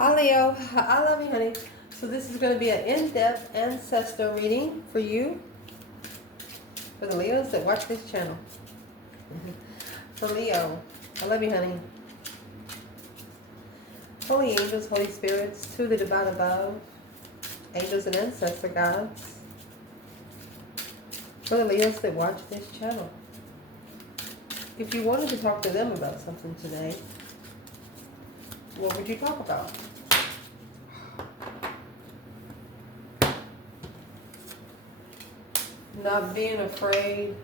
Hi Leo, I love you, honey. So this is going to be an in-depth ancestor reading for you, for the Leos that watch this channel. For Leo, I love you, honey. Holy angels, holy spirits, to the divine above, angels and ancestor gods, for the Leos that watch this channel. If you wanted to talk to them about something today, what would you talk about? Not being afraid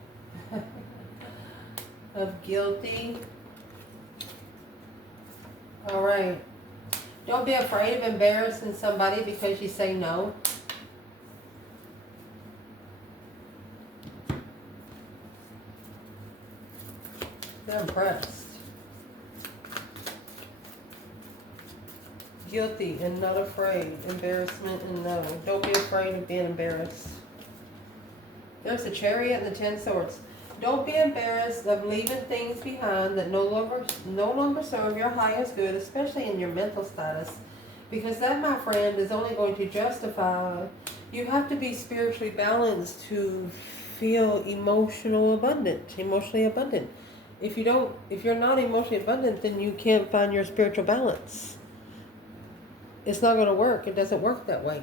of guilty. All right. Don't be afraid of embarrassing somebody because you say no. They're impressed. Guilty and not afraid. Embarrassment and no. Don't be afraid of being embarrassed. There's the Chariot and the 10 Swords. Don't be embarrassed of leaving things behind that no longer serve your highest good, especially in your mental status. Because that, my friend, is only going to justify. You have to be spiritually balanced to feel emotionally abundant. If you're not emotionally abundant, then you can't find your spiritual balance. It's not going to work. It doesn't work that way.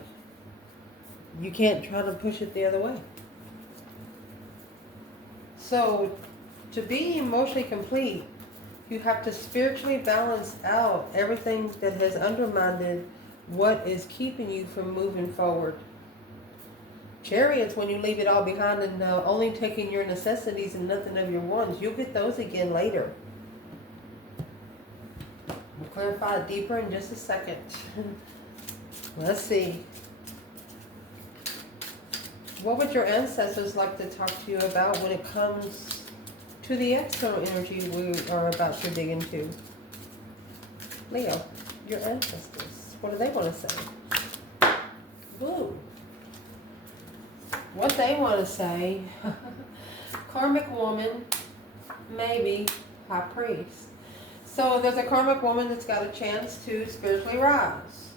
You can't try to push it the other way. So, to be emotionally complete, you have to spiritually balance out everything that has undermined what is keeping you from moving forward. Chariots, when you leave it all behind and only taking your necessities and nothing of your wants, you'll get those again later. We'll clarify it deeper in just a second. Let's see. What would your ancestors like to talk to you about when it comes to the external energy we are about to dig into? Leo, your ancestors, what do they want to say? Blue. What they want to say, karmic woman, maybe high priest. So there's a karmic woman that's got a chance to spiritually rise.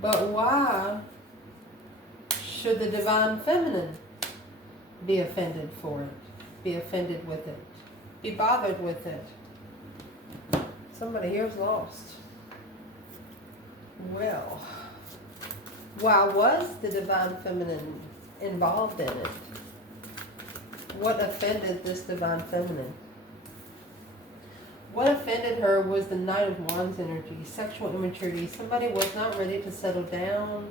But why should the divine feminine be offended for it? Be offended with it? Be bothered with it? Somebody here's lost. Well, why was the divine feminine involved in it? What offended this divine feminine? What offended her was the Knight of Wands energy, sexual immaturity. Somebody was not ready to settle down.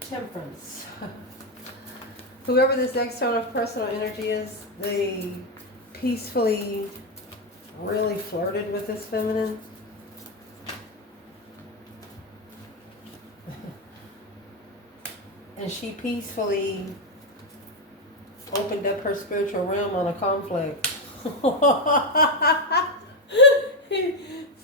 Temperance. Whoever this external personal energy is, they peacefully really flirted with this feminine. And she peacefully opened up her spiritual realm on a conflict.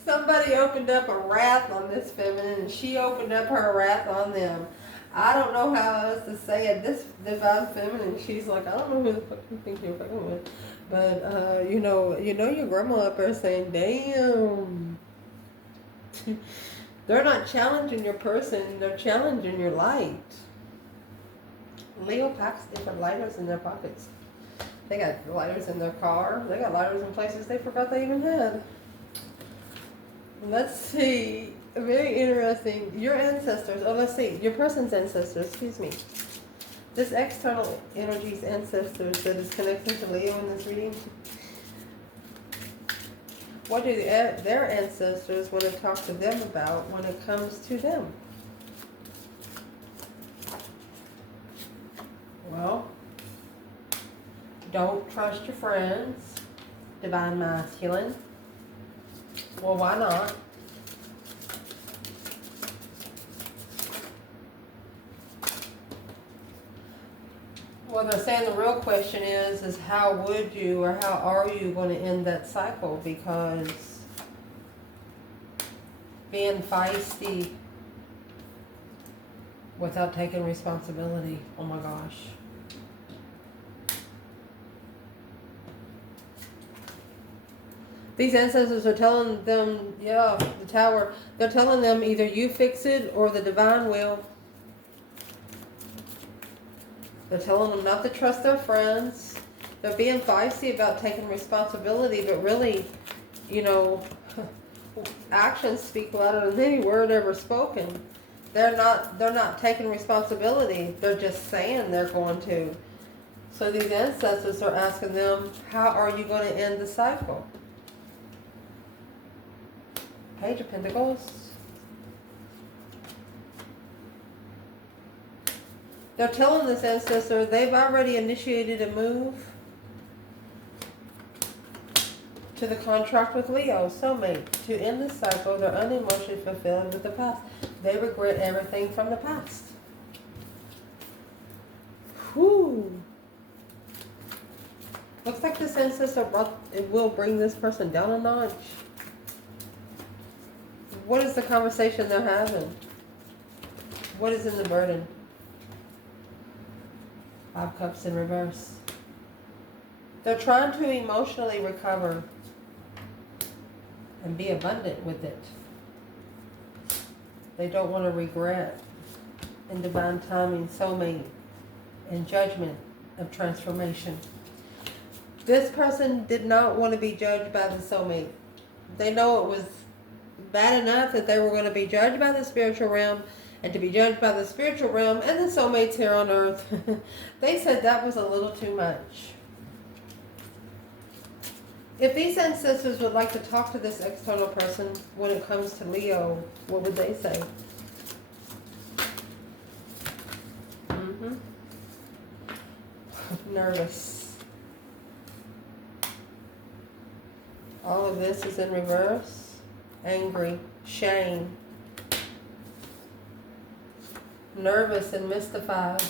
Somebody opened up a wrath on this feminine, and she opened up her wrath on them. I don't know how else to say it. This divine feminine, she's like, I don't know who the fuck you think you're fucking with. But, you know your grandma up there saying, damn. They're not challenging your person, they're challenging your light. Leo packs different lighters in their pockets. They got lighters in their car. They got lighters in places they forgot they even had. Let's see. Very interesting. Your ancestors. Oh, let's see. Your person's ancestors. Excuse me. This external energy's ancestors that is connecting to Leo in this reading. What do their ancestors want to talk to them about when it comes to them? Well, don't trust your friends. Divine masculine. Well, why not? Well, they're saying the real question is how would you or how are you going to end that cycle? Because being feisty without taking responsibility, oh my gosh. These ancestors are telling them, yeah, the Tower, they're telling them either you fix it or the divine will. They're telling them not to trust their friends. They're being feisty about taking responsibility, but really, you know, actions speak louder than any word ever spoken. They're not taking responsibility. They're just saying they're going to. So these ancestors are asking them, how are you going to end the cycle? Page of Pentacles. They're telling this ancestor they've already initiated a move to the contract with Leo, soulmate, to end the cycle. They're unemotionally fulfilled with the past. They regret everything from the past. Whew. Looks like this ancestor will bring this person down a notch. What is the conversation they're having? What is in the burden? 5 Cups in reverse. They're trying to emotionally recover and be abundant with it. They don't want to regret in divine timing, soulmate, and judgment of transformation. This person did not want to be judged by the soulmate. They know it was bad enough that they were going to be judged by the spiritual realm, and to be judged by the spiritual realm and the soulmates here on earth. They said that was a little too much. If these ancestors would like to talk to this external person when it comes to Leo, what would they say? Nervous. All of this is in reverse. Angry, shame. Nervous and mystified.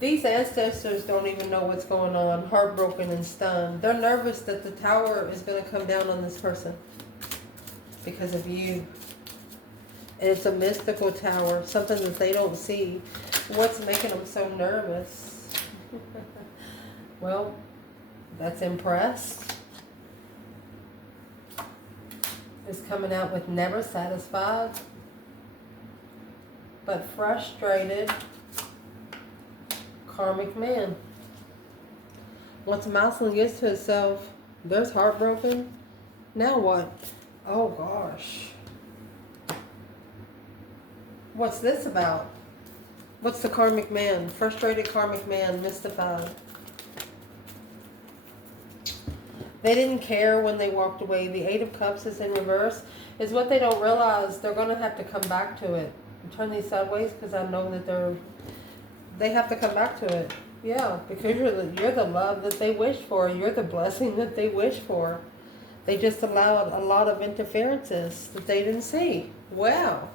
These ancestors don't even know what's going on. Heartbroken and stunned. They're nervous that the Tower is going to come down on this person because of you. And it's a mystical tower, something that they don't see. What's making them so nervous? Well, that's impressed. Is coming out with never satisfied, but frustrated. Karmic man. Once Maslin gets to himself, there's heartbroken. Now what? Oh gosh. What's this about? What's the karmic man? Frustrated karmic man, mystified. They didn't care when they walked away. The 8 of Cups is in reverse. Is what they don't realize. They're going to have to come back to it. Turn these sideways because I know that they have to come back to it. Yeah, because you're the love that they wish for. You're the blessing that they wish for. They just allowed a lot of interferences that they didn't see. Wow.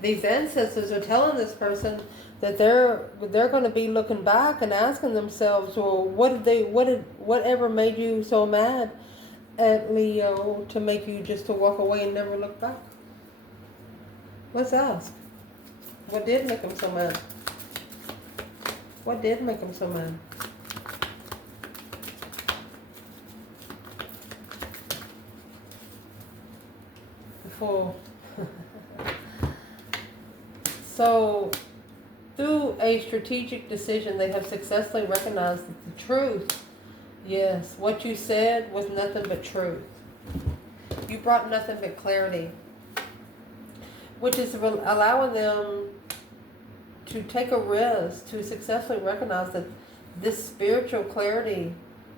These ancestors are telling this person that they're going to be looking back and asking themselves, well, whatever made you so mad at Leo to make you just to walk away and never look back? Let's ask. What did make him so mad? What did make him so mad? Before. So, through a strategic decision, they have successfully recognized that the truth, yes, what you said was nothing but truth. You brought nothing but clarity, which is allowing them to take a risk to successfully recognize that this spiritual clarity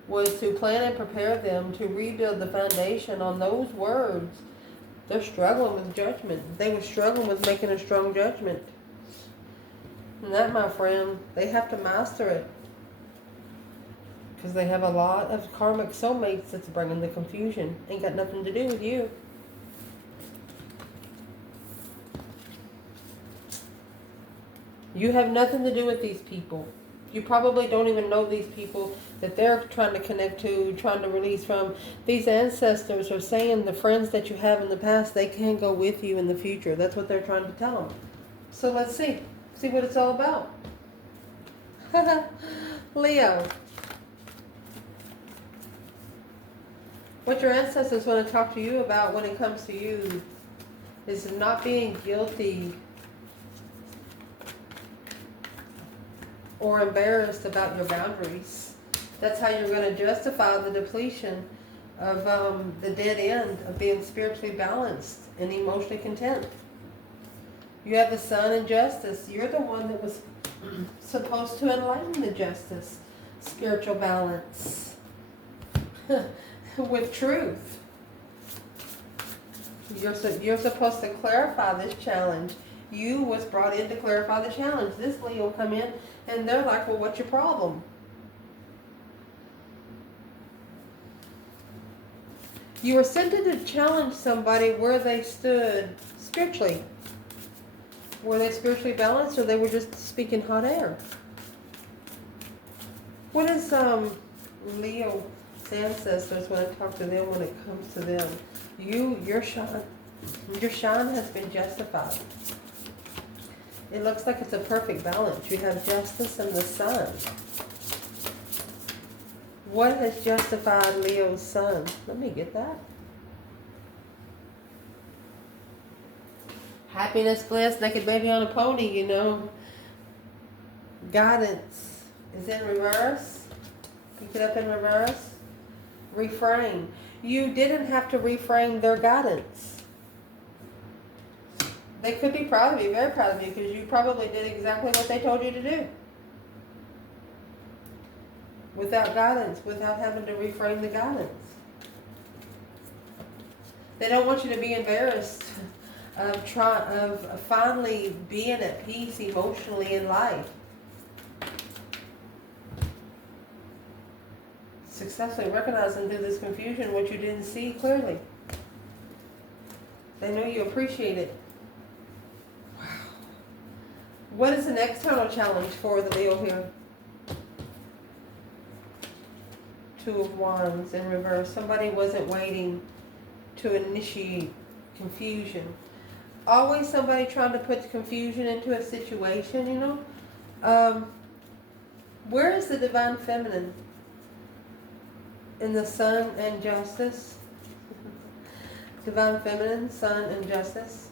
was to plan and prepare them to rebuild the foundation on those words. They're struggling with judgment. They were struggling with making a strong judgment. And that, my friend, they have to master it. Because they have a lot of karmic soulmates that's bringing the confusion. Ain't got nothing to do with you. You have nothing to do with these people. You probably don't even know these people that they're trying to connect to, trying to release from. These ancestors are saying the friends that you have in the past, they can't go with you in the future. That's what they're trying to tell them. So let's see. See what it's all about. Leo. What your ancestors want to talk to you about when it comes to you is not being guilty or embarrassed about your boundaries. That's how you're going to justify the depletion of the dead end of being spiritually balanced and emotionally content. You have the sun in justice. You're the one that was supposed to enlighten the justice, spiritual balance with truth. You're supposed to clarify this challenge. You was brought in to clarify the challenge. This Leo come in and they're like, well, what's your problem? You were sent in to challenge somebody where they stood spiritually. Were they spiritually balanced, or they were just speaking hot air? What is Leo's ancestors when I talk to them when it comes to them? Your shine has been justified. It looks like it's a perfect balance. You have justice and the sun. What has justified Leo's sun? Let me get that. Happiness, bliss, naked baby on a pony, you know. Guidance is in reverse. Pick it up in reverse. Reframe. You didn't have to reframe their guidance. They could be proud of you, very proud of you, because you probably did exactly what they told you to do. Without guidance, without having to reframe the guidance. They don't want you to be embarrassed of finally being at peace emotionally in life. Successfully recognizing through this confusion what you didn't see clearly. They know you appreciate it. Wow. What is an external challenge for the Leo here? Two of Wands in reverse. Somebody wasn't waiting to initiate confusion. Always somebody trying to put confusion into a situation, you know. Where is the divine feminine? In the sun and justice. Divine feminine, sun and justice.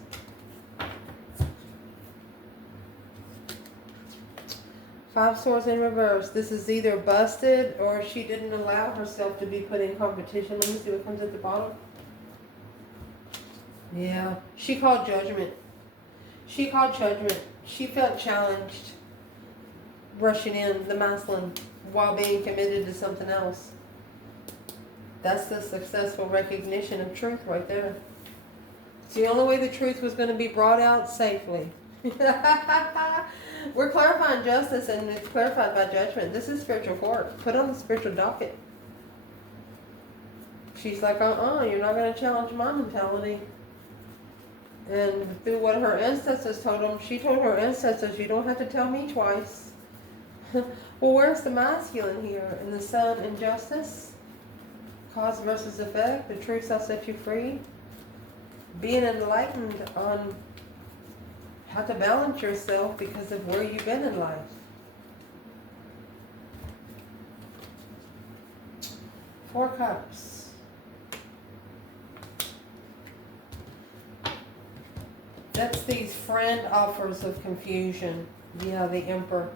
Five swords in reverse. This is either busted or she didn't allow herself to be put in competition. Let me see what comes at the bottom. Yeah. She called judgment. She called judgment. She felt challenged rushing in the masculine while being committed to something else. That's the successful recognition of truth right there. It's the only way the truth was going to be brought out safely. We're clarifying justice, and it's clarified by judgment. This is spiritual court. Put on the spiritual docket. She's like, you're not going to challenge my mentality. And through what her ancestors told them, she told her ancestors, you don't have to tell me twice. Well, where's the masculine here? In the sun and justice? Cause versus effect. The truth shall set you free. Being enlightened on how to balance yourself because of where you've been in life. Four Cups. That's these friend offers of confusion. Yeah, the Emperor.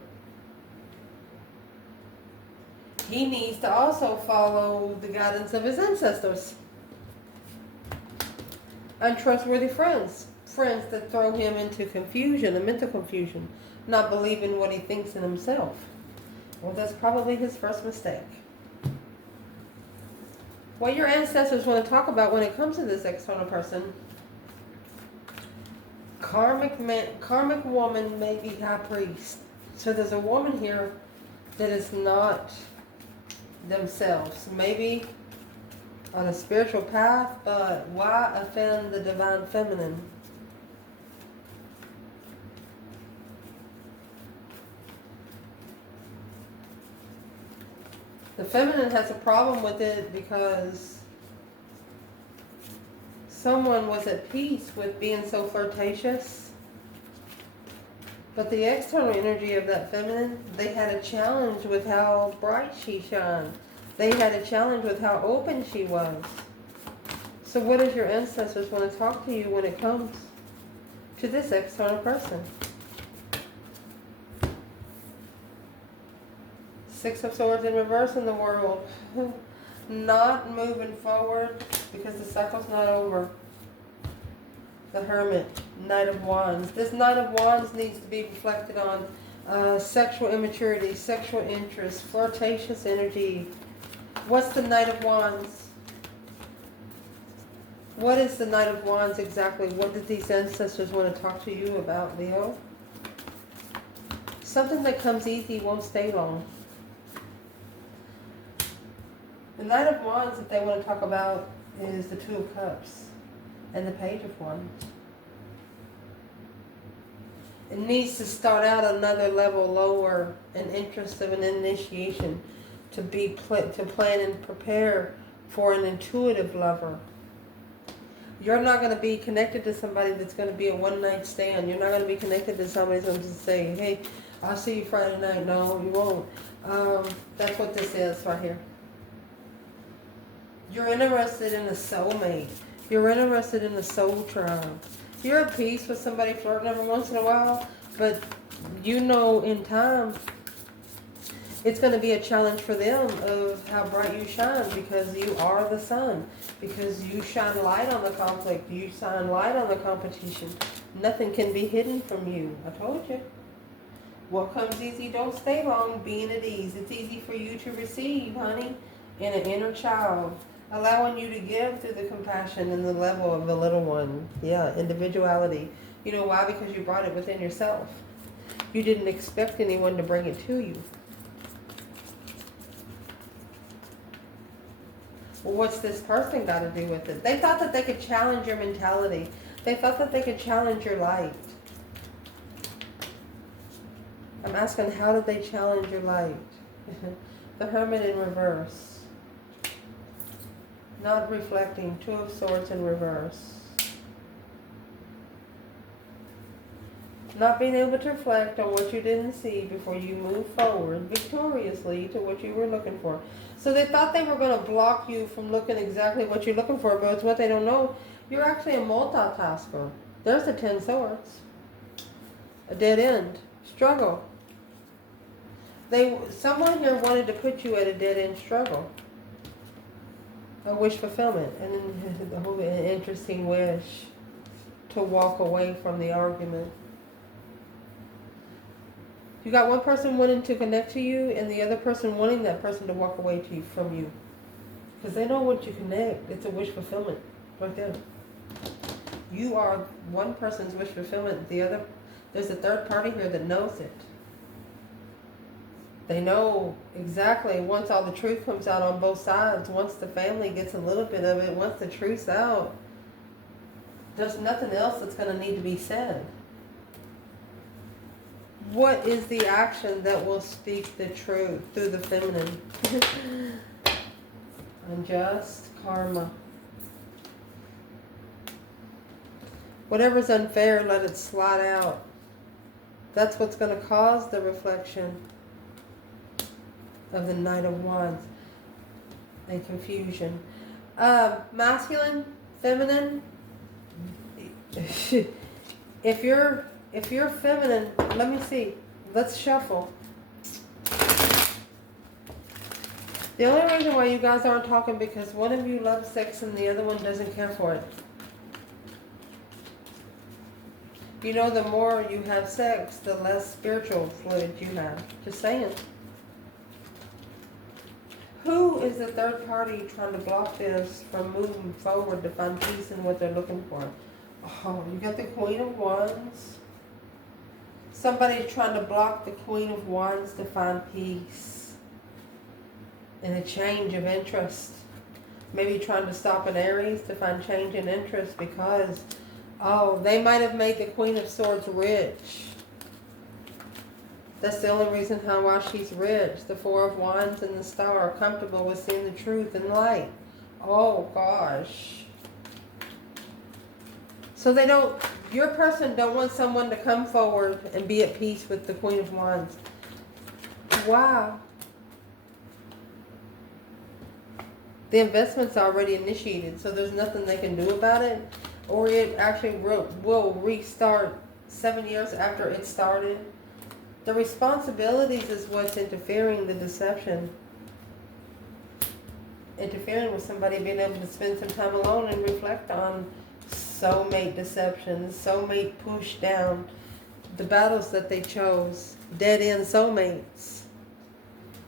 He needs to also follow the guidance of his ancestors. Untrustworthy friends. Friends that throw him into confusion, a mental confusion. Not believing what he thinks in himself. Well, that's probably his first mistake. What your ancestors want to talk about when it comes to this external person. Karmic woman, maybe high priest. So there's a woman here that is not themselves. Maybe on a spiritual path, but why offend the divine feminine? The feminine has a problem with it because someone was at peace with being so flirtatious. But the external energy of that feminine, they had a challenge with how bright she shined. They had a challenge with how open she was. So what does your ancestors want to talk to you when it comes to this external person? Six of Swords in reverse in the world. Not moving forward because the cycle's not over. The Hermit, Knight of Wands. This Knight of Wands needs to be reflected on sexual immaturity, sexual interest, flirtatious energy. What's the Knight of Wands? What is the Knight of Wands exactly? What did these ancestors want to talk to you about, Leo? Something that comes easy won't stay long. The Knight of Wands that they want to talk about is the Two of Cups and the Page of Wands. It needs to start out another level lower, an interest of an initiation to plan and prepare for an intuitive lover. You're not going to be connected to somebody that's going to be a one-night stand. You're not going to be connected to somebody that's going to say, hey, I'll see you Friday night. No, you won't. That's what this is right here. You're interested in a soulmate. You're interested in a soul tribe. You're at peace with somebody flirting every once in a while, but you know in time it's going to be a challenge for them of how bright you shine, because you are the sun, because you shine light on the conflict, you shine light on the competition. Nothing can be hidden from you. I told you. What comes easy don't stay long. Being at ease. It's easy for you to receive, honey, in an inner child. Allowing you to give through the compassion and the level of the little one. Yeah, individuality. You know why? Because you brought it within yourself. You didn't expect anyone to bring it to you. Well, what's this person got to do with it? They thought that they could challenge your mentality. They thought that they could challenge your light. I'm asking, how did they challenge your light? The Hermit in reverse. Not reflecting. Two of Swords in reverse. Not being able to reflect on what you didn't see before you move forward victoriously to what you were looking for. So they thought they were going to block you from looking exactly what you're looking for, but it's what they don't know. You're actually a multitasker. There's the 10 Swords. A dead end. Struggle. Someone here wanted to put you at a dead end struggle. A wish fulfillment. And the whole interesting wish to walk away from the argument. You got one person wanting to connect to you and the other person wanting that person to walk away from you. Because they don't want you to connect. It's a wish fulfillment right there. You are one person's wish fulfillment. There's a third party here that knows it. They know exactly once all the truth comes out on both sides, once the family gets a little bit of it, once the truth's out, there's nothing else that's going to need to be said. What is the action that will speak the truth through the feminine? Unjust karma. Whatever's unfair, let it slide out. That's what's going to cause the reflection of the Knight of Wands and confusion. Masculine, feminine. If you're feminine, let me see. Let's shuffle. The only reason why you guys aren't talking because one of you loves sex and the other one doesn't care for it. You know, the more you have sex, the less spiritual fluid you have. Just saying. Who is the third party trying to block this from moving forward to find peace in what they're looking for? Oh, you got the Queen of Wands. Somebody's trying to block the Queen of Wands to find peace and a change of interest. Maybe trying to stop an Aries to find change in interest because, oh, they might have made the Queen of Swords rich. That's the only reason why she's rich. The Four of Wands and the Star are comfortable with seeing the truth and light. Oh, gosh. So your person don't want someone to come forward and be at peace with the Queen of Wands. Wow. The investment's already initiated, so there's nothing they can do about it. Or it actually will restart 7 years after it started. The responsibilities is what's interfering, the deception. Interfering with somebody being able to spend some time alone and reflect on soulmate deception, soulmate push down, the battles that they chose, dead end soulmates.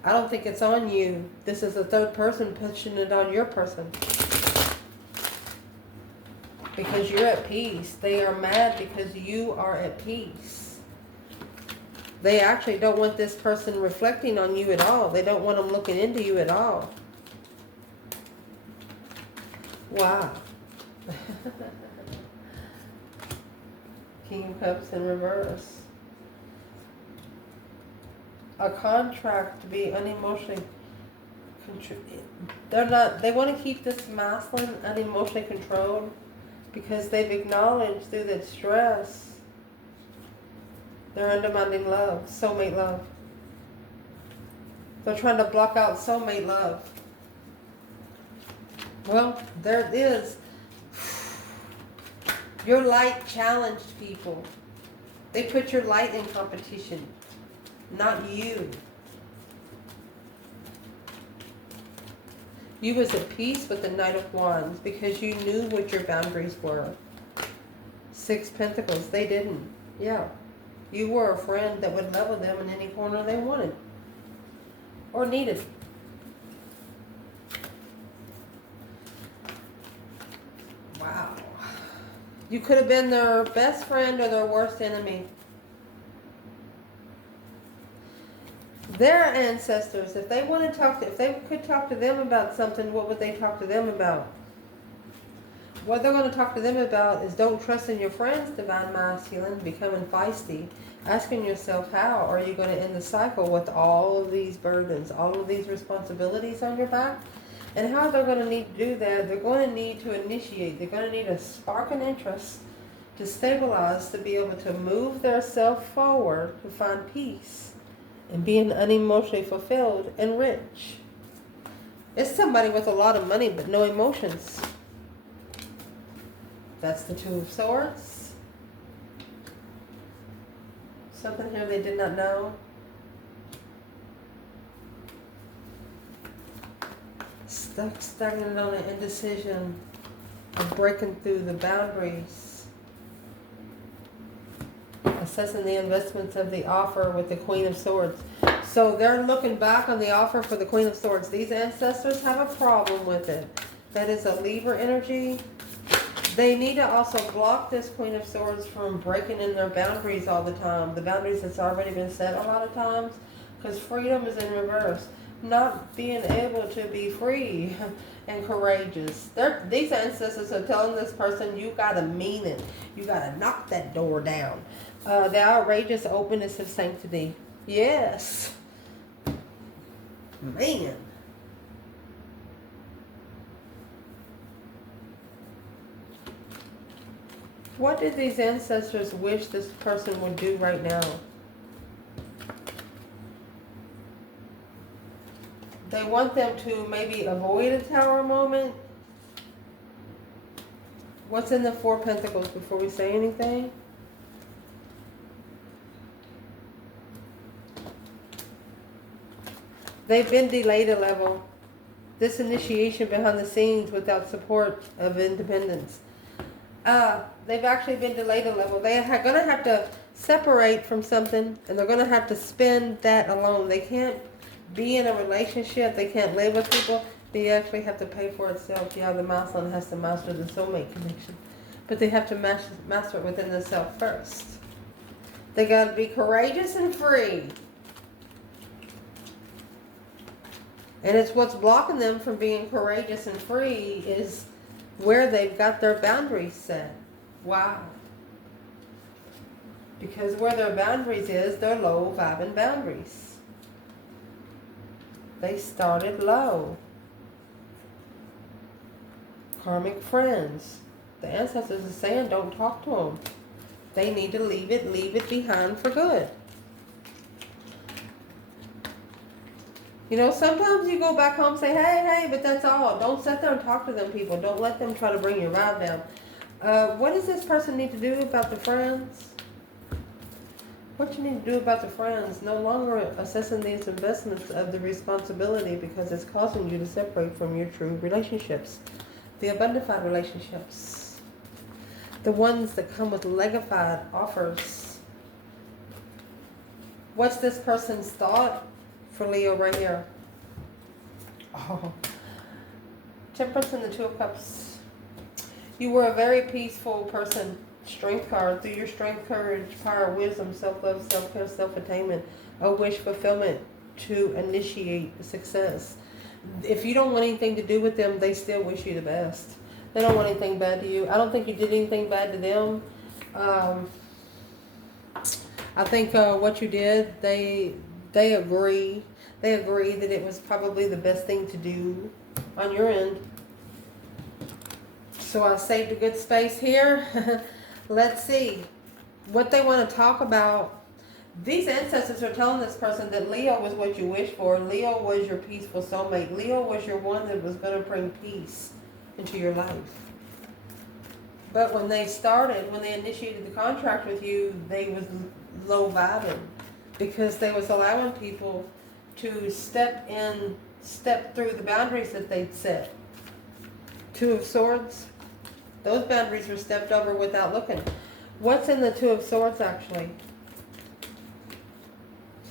I don't think it's on you. This is a third person pushing it on your person. Because you're at peace. They are mad because you are at peace. They actually don't want this person reflecting on you at all. They don't want them looking into you at all. Wow. King of Cups in reverse. A contract to be unemotionally they want to keep this masculine unemotionally controlled because they've acknowledged through that stress they're undermining love, soulmate love. They're trying to block out soulmate love. Well, there it is. Your light challenged people. They put your light in competition, not you. You was at peace with the Knight of Wands because you knew what your boundaries were. 6 Pentacles, they didn't. Yeah. You were a friend that would level them in any corner they wanted or needed. Wow. You could have been their best friend or their worst enemy. Their ancestors, if they want to talk to, if they could talk to them about something, what would they talk to them about? What they're going to talk to them about is don't trust in your friends, divine masculine, becoming feisty, asking yourself how are you going to end the cycle with all of these burdens, all of these responsibilities on your back, and how they're going to need to do that. They're going to need to initiate. They're going to need a spark of interest to stabilize, to be able to move their self forward, to find peace and being unemotionally fulfilled and rich. It's somebody with a lot of money but no emotions. That's the Two of Swords. Something here they did not know. Stagnant on an indecision of breaking through the boundaries. Assessing the investments of the offer with the Queen of Swords. So they're looking back on the offer for the Queen of Swords. These ancestors have a problem with it. That is a Libra energy. They need to also block this Queen of Swords from breaking in their boundaries all the time. The boundaries that's already been set a lot of times. Because freedom is in reverse. Not being able to be free and courageous. These ancestors are telling this person, you got to mean it. You got to knock that door down. The outrageous openness of sanctity. Yes. Man. What did these ancestors wish this person would do right now? They want them to maybe avoid a Tower moment. What's in the Four Pentacles before we say anything? They've been delayed a level. This initiation behind the scenes without support of independence. They've actually been delayed a level. They are going to have to separate from something, and they're going to have to spend that alone. They can't be in a relationship. They can't live with people. They actually have to pay for itself. Yeah, the masculine has to master the soulmate connection. But they have to master it within themselves first. They got to be courageous and free. And it's what's blocking them from being courageous and free is where they've got their boundaries set. Wow. Because where their boundaries is, they're low vibing boundaries. They started low. Karmic friends. The ancestors are saying don't talk to them. They need to leave it behind for good. You know, sometimes you go back home and say, hey, but that's all. Don't sit there and talk to them people. Don't let them try to bring your vibe down. What does this person need to do about the friends? What you need to do about the friends? No longer assessing these investments of the responsibility because it's causing you to separate from your true relationships. The abundified relationships. The ones that come with legified offers. What's this person's thought for Leo right here? Oh. Temperance and the Two of Cups. You were a very peaceful person. Strength card. Through your strength, courage, power, wisdom, self-love, self-care, self-attainment, a wish fulfillment to initiate success. If you don't want anything to do with them, they still wish you the best. They don't want anything bad to you. I don't think you did anything bad to them. I think what you did, they agree. They agree that it was probably the best thing to do on your end. So I saved a good space here. Let's see what they want to talk about. These ancestors are telling this person that Leo was what you wished for. Leo was your peaceful soulmate. Leo was your one that was going to bring peace into your life. But when they initiated the contract with you, they was low vibing because they was allowing people to step through the boundaries that they'd set. Two of Swords. Those boundaries were stepped over without looking. What's in the Two of Swords, actually?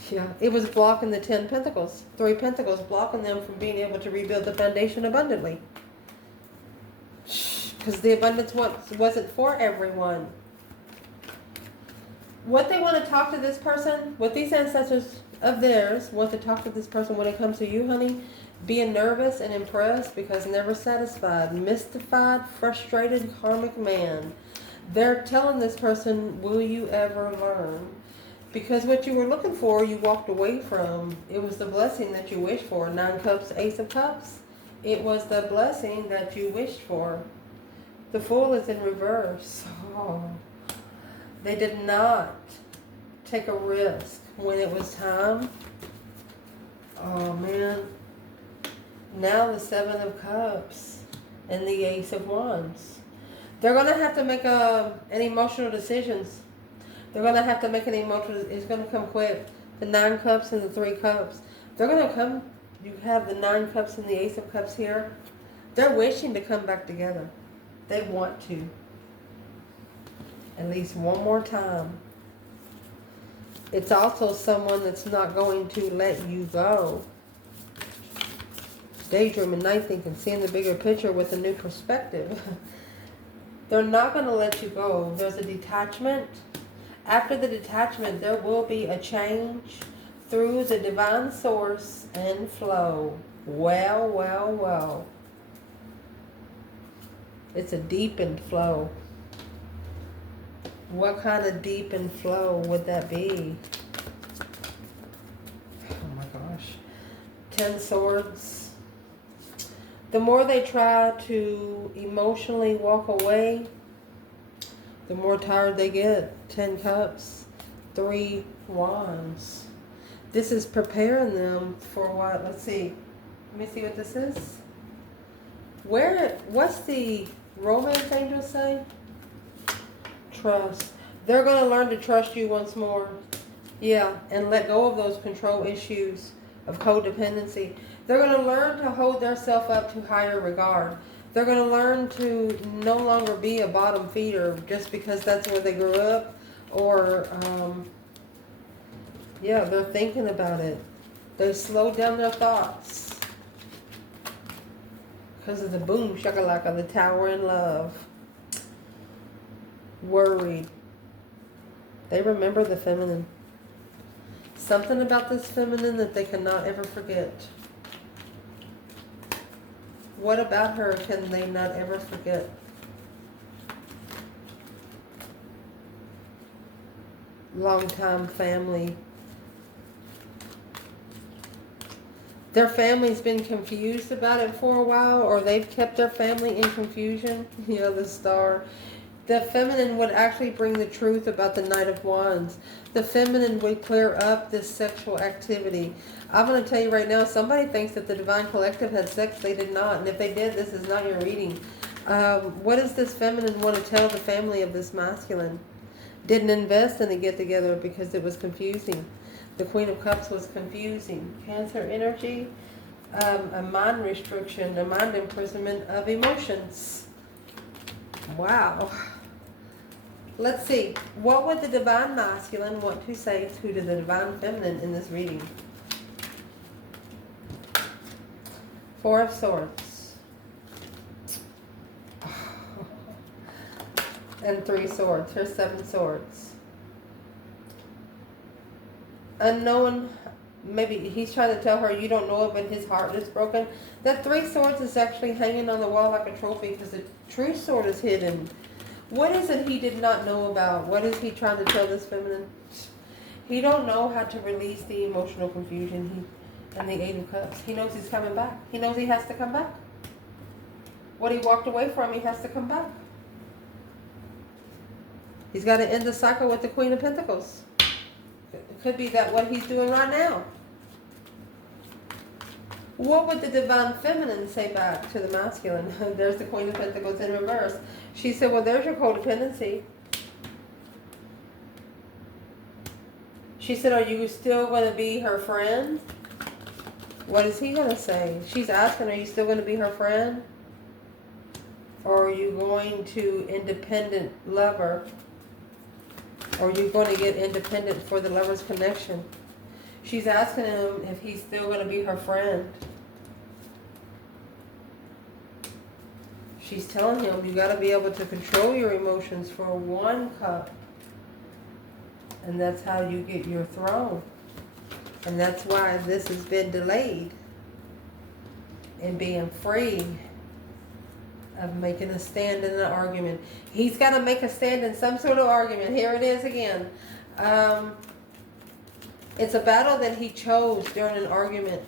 Yeah, it was blocking the 10 Pentacles. 3 Pentacles, blocking them from being able to rebuild the foundation abundantly. Because the abundance wasn't for everyone. What they want to talk to this person, what these ancestors of theirs want to talk to this person when it comes to you, honey, being nervous and impressed because never satisfied, mystified, frustrated, karmic man. They're telling this person, will you ever learn? Because what you were looking for, you walked away from. It was the blessing that you wished for. 9 Cups, Ace of Cups. It was the blessing that you wished for. The Fool is in reverse. Oh. They did not take a risk when it was time. Oh, man. Now the 7 of Cups and the Ace of Wands. They're going to have to make an emotional decisions. They're going to have to make an emotional, it's going to come quick. The 9 Cups and the 3 Cups. They're going to come, you have the 9 Cups and the Ace of Cups here. They're wishing to come back together. They want to. At least one more time. It's also someone that's not going to let you go. Daydreaming, night thinking, seeing the bigger picture with a new perspective. They're not going to let you go. There's a detachment. After the detachment, there will be a change through the divine source and flow. Well, well, well. It's a deepened flow. What kind of deepened flow would that be? Oh my gosh. 10 Swords. The more they try to emotionally walk away, the more tired they get. 10 Cups, 3 Wands. This is preparing them for what? Let's see. Let me see what this is. What's the romance angel say? Trust. They're going to learn to trust you once more. Yeah, and let go of those control issues of codependency. They're going to learn to hold themselves up to higher regard. They're going to learn to no longer be a bottom feeder just because that's where they grew up. Or, yeah, they're thinking about it. They slow down their thoughts. Because of the boom shakalaka, the tower in love. Worried. They remember the feminine. Something about this feminine that they cannot ever forget. What about her can they not ever forget? Long-time family. Their family's been confused about it for a while, or they've kept their family in confusion. You know, the Star. The feminine would actually bring the truth about the Knight of Wands. The feminine would clear up this sexual activity. I'm going to tell you right now, somebody thinks that the Divine Collective had sex. They did not. And if they did, this is not your reading. What does this feminine want to tell the family of this masculine? Didn't invest in a get-together because it was confusing. The Queen of Cups was confusing. Cancer energy, a mind restriction, a mind imprisonment of emotions. Wow. Let's see. What would the Divine Masculine want to say to the Divine Feminine in this reading? Four of Swords. And 3 swords. Here's 7 swords. Unknown. Maybe he's trying to tell her you don't know it, but his heart is broken. That 3 swords is actually hanging on the wall like a trophy because the true sword is hidden. What is it he did not know about? What is he trying to tell this feminine? He don't know how to release the emotional confusion and the 8 of Cups. He knows he's coming back. He knows he has to come back. What he walked away from, he has to come back. He's got to end the cycle with the Queen of Pentacles. It could be that what he's doing right now. What would the Divine Feminine say back to the masculine? There's the Queen of Pentacles in reverse. She said, well, there's your codependency. She said, are you still going to be her friend? What is he going to say? She's asking, are you still going to be her friend? Or are you going to independent lover? Or are you going to get independent for the lover's connection? She's asking him if he's still going to be her friend. She's telling him you got to be able to control your emotions for 1 cup. And that's how you get your throne. And that's why this has been delayed in being free of making a stand in an argument. He's got to make a stand in some sort of argument. Here it is again. It's a battle that he chose during an argument.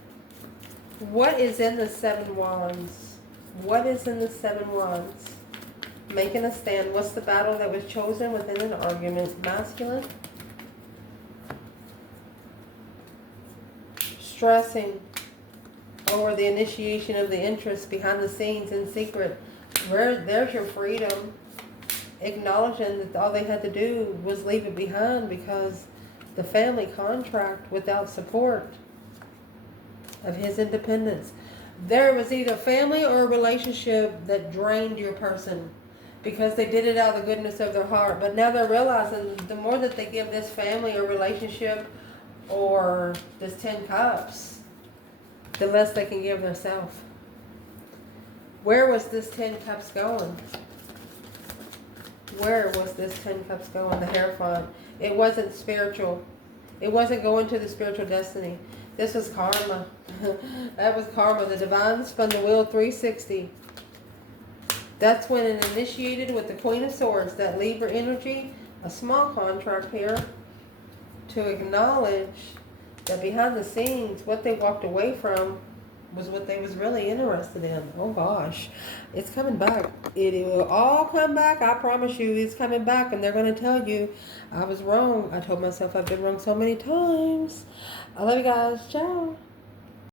What is in the 7 wands? What is in the 7 wands? Making a stand. What's the battle that was chosen within an argument? Masculine. Stressing over the initiation of the interest behind the scenes in secret. There's your freedom. Acknowledging that all they had to do was leave it behind because the family contract without support of his independence. There was either family or a relationship that drained your person because they did it out of the goodness of their heart. But now they're realizing the more that they give this family or relationship or this 10 cups, the less they can give themselves. Where was this 10 cups going? Where was this 10 cups going? The Hierophant. It wasn't spiritual. It wasn't going to the spiritual destiny. This was karma. That was karma. The divine spun the wheel 360. That's when it initiated with the Queen of Swords, that Libra energy, a small contract here to acknowledge that behind the scenes, what they walked away from was what they was really interested in. Oh gosh, it's coming back. It will all come back. I promise you, it's coming back, and they're going to tell you, I was wrong. I told myself I've been wrong so many times. I love you guys. Ciao.